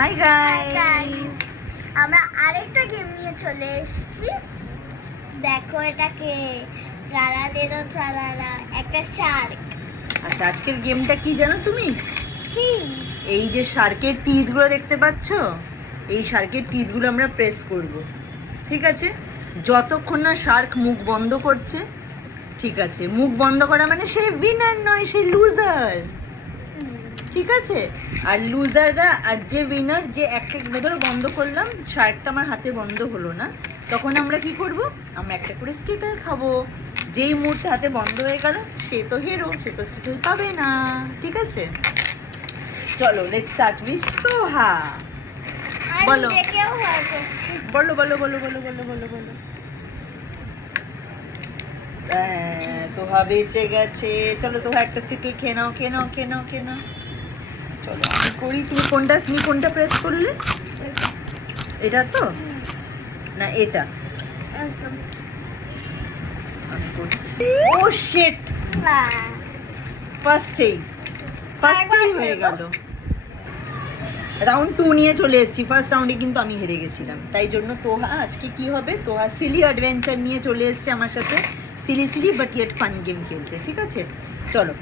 Hi guys, আমরা আরেকটা game নিয়ে চলে এসেছি। দেখো এটাকে ট্রালালেরো ট্রালালা, একটা শার্ক। আচ্ছা আজকের গেমটা কি জানো তুমি? কি? এই যে শার্কের টিথগুলো দেখতে পাচ্ছ, এই শার্কের টিথগুলো আমরা প্রেস করব, ঠিক আছে? যতক্ষণ না শার্ক মুখ বন্ধ করছে, ঠিক আছে? মুখ বন্ধ করা মানে সে উইনার নয়, সে লুজার, ঠিক আছে? আর লুজাররা আর যে উইনার, যে একটা ধরো বন্ধ করলাম, শার্কটা আমার হাতে বন্ধ হলো না, তখন আমরা কি করব? আমরা একটা করে স্টিকার খাবো। যেই মুহূর্তে হাতে বন্ধ হয়ে গেল সে তো হিরো, সে তো স্টিকার পাবে না, ঠিক আছে? চলো লেটস স্টার্ট উইথ তোহা। বলো বলো বলো বলো বলো বলো বলো বলো। তোহা বেঁচে গেছে। চলো তোহা একটা স্টিকে খেয়ে নাও, খেয়ে নাও, খেয়ে নাও, খেয়ে নাও। চলো আমি করি। তুমি কোনটা প্রেস করলে? এটা তো না, এটা আমি করছি। ও শিট, ফার্স্টেই হয়ে গেল। রাউন্ড 2 নিয়ে চলে এসেছি। ফার্স্ট রাউন্ডে কিন্তু আমি হেরে গেছিলাম, তাই জন্য তোহা আজকে কি হবে, তোহা সিলি অ্যাডভেঞ্চার নিয়ে চলে এসেছে আমার সাথে, silly but yet fun game খেলতে, ঠিক আছে? চলো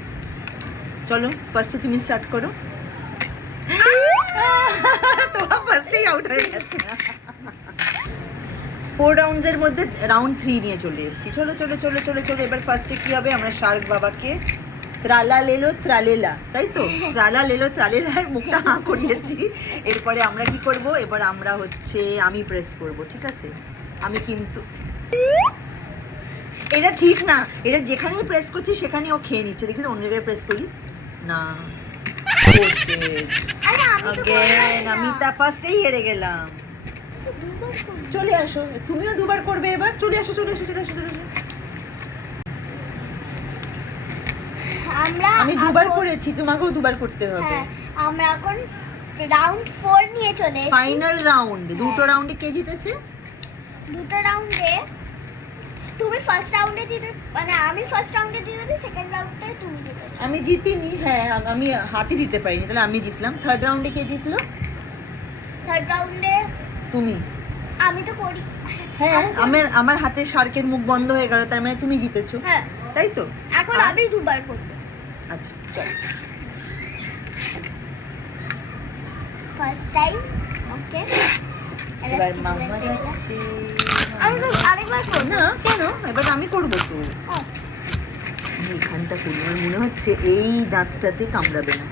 চলো, ফার্স্টে তুমি স্টার্ট করো। তোহা ফার্স্টেই আউট হয়ে গেছে। 4 রাউন্ডসের মধ্যে রাউন্ড 3 নিয়ে চলে এসেছি। চলো চলো চলো চলো চলো, এবার ফার্স্টে কি হবে? আমরা শার্ক বাবাকে ত্রালা লেলো ত্রালেলা, তাই তো? ত্রালা লেলো ত্রালেলার মুখটা হাঁ করিয়েছি। এরপরে আমরা কি করব? এবার আমরা আমি প্রেস করব, ঠিক আছে? আমি কিন্তু এটা ঠিক না, এটা যেখানেই প্রেস করছি সেখানেই ও খেয়ে নিচ্ছে। দেখি অন্য জায়গায় প্রেস করি না। আমি তা ফার্স্টেই হেরে গেলাম। চলে আসো, তুমিও দুবার করবে এবার। চলে আসো চলে আসো চলে আসো চলে আসো। আমি দুবার করেছি, তোমাকেও দুবার করতে হবে। আমরা এখন রাউন্ড 4 নিয়ে চলে এসেছি। Final round. দুটো রাউন্ডে কে জিতেছে? দুটো রাউন্ডে তুমি ফার্স্ট রাউন্ডে জিতে, মানে আমি ফার্স্ট রাউন্ডে জিতেছি, সেকেন্ড রাউন্ডে তুমি জিতেছো। আমি জিতিনি, হ্যাঁ আমি হাতে দিতে পারিনি, তাহলে আমি জিতলাম। থার্ড রাউন্ডে কে জিতলো? থার্ড রাউন্ডে তুমি। আমি তো করি, হ্যাঁ আমার হাতে শার্কের মুখ বন্ধ হয়ে গেল, তার মানে তুমি জিতেছো। হ্যাঁ তাই তো? এখন আমি দুবার করব। আচ্ছা চল। ফার্স্ট টাইম, ওকে। এবার মাম্মা যাচ্ছে। আমি তো আরেকবার করব না, কেন? এবার আমি করব তো। আমি এখানটা করি, আমার মনে হচ্ছে এই দাঁতটাতে কামড়াবে না।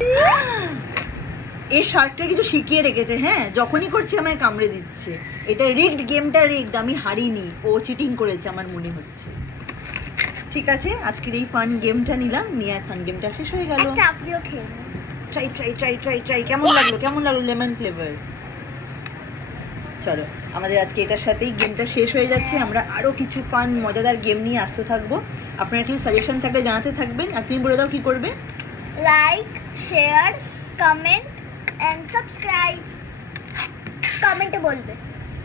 এই শার্কটা কিছু শিখিয়ে রেখেছে, হ্যাঁ যখনই করছি আমায় কামড়ে দিচ্ছে। এটা রিগড, গেমটা রিগড, আমি হারিনি, ও চিটিং করেছে আমার মনে হচ্ছে। ঠিক আছে, আজকের এই ফান গেমটা নিলাম, নিয়ে ফান গেমটা শেষ হয়ে গেল। একটা আপনিও খেয়ে নিন। Try try try try try. কেমন লাগলো লেমন ফ্লেভার? চলো, আমাদের আজকে এটার সাথেই গেমটা শেষ হয়ে যাচ্ছে। আমরা আরো কিছু ফান মজাদার গেম নিয়ে আসতে থাকবো। আপনারা কিছু সাজেশন থাকলে জানাতে থাকবেন। আর তুমি বলে দাও কি করবে? Like, share, comment and subscribe. কমেন্টে বলবে।